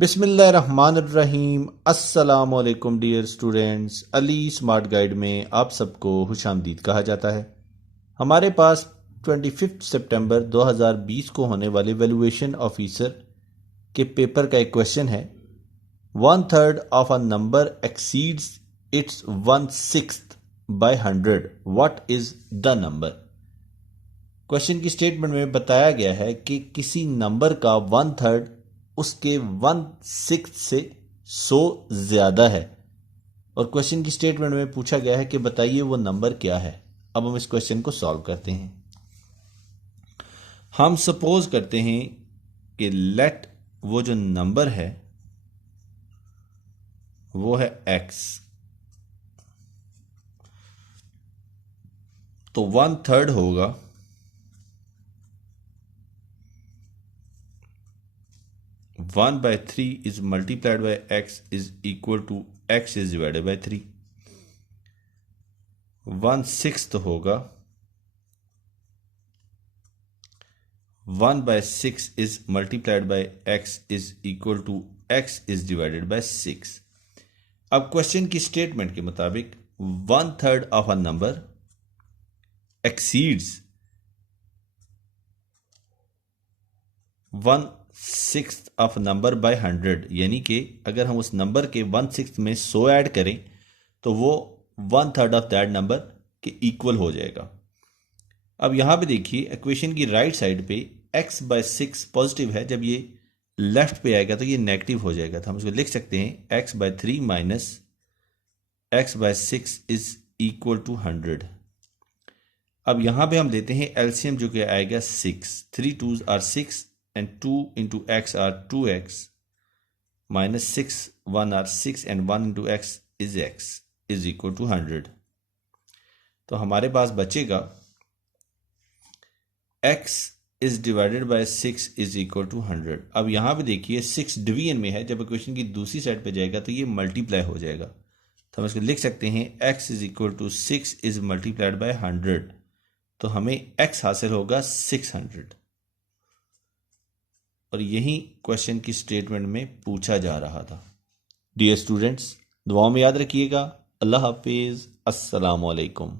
बिस्मिल्लाहिर्रहमानिर्रहीम। अस्सलाम वालेकुम dear students. Ali smart guide में आप सबको खुशामदीद कहा जाता है। हमारे पास 25 सितंबर 2020 को होने वाले वैल्यूएशन ऑफिसर के पेपर का एक क्वेश्चन है। 1/3 of a number exceeds its 1/6 by 100, what is the number. Question की स्टेटमेंट में बताया गया है कि किसी नंबर का 1/3 उसके 1/6 से 100 ज्यादा है और क्वेश्चन की स्टेटमेंट में पूछा गया है कि बताइए वो नंबर क्या है। अब हम इस क्वेश्चन को सॉल्व करते हैं। हम सपोज करते हैं कि लेट वो जो नंबर है वो है x, तो 1/3 होगा 1/3 is multiplied by x is equal to x is divided by 3। 1/6 होगा 1/6 is multiplied by x is equal to x is divided by 6। अब क्वेश्चन की स्टेटमेंट के मुताबिक 1/3 of a number exceeds 1/6 of number by 100, यानी कि अगर हम उस नंबर के 1/6 में 100 ऐड करें तो वो 1/3 ऑफ दैट नंबर के इक्वल हो जाएगा। अब यहां पे देखिए इक्वेशन की राइट साइड पे x/6 पॉजिटिव है, जब ये लेफ्ट पे आएगा तो ये नेगेटिव हो जाएगा। तो हम इसको लिख सकते हैं x/3 minus x/6 is equal to 100। अब यहां पे हम लेते हैं एलसीएम जो कि आएगा 6। 3 2s are 6 and 2 into x are 2x minus 6 1 are 6 and 1 into x is equal to 100। तो हमारे पास बचेगा x is divided by 6 is equal to 100। अब यहां पे देखिए 6 डिवीजन में है, जब इक्वेशन की दूसरी साइड पे जाएगा तो ये मल्टीप्लाई हो जाएगा। तो हम इसको लिख सकते हैं x is equal to 6 is multiplied by 100, तो हमें x हासिल होगा 600। और यही क्वेश्चन की स्टेटमेंट में पूछा जा रहा था। डियर स्टूडेंट्स, दुआओं में याद रखिएगा। अल्लाह हाफिज। अस्सलाम वालेकुम।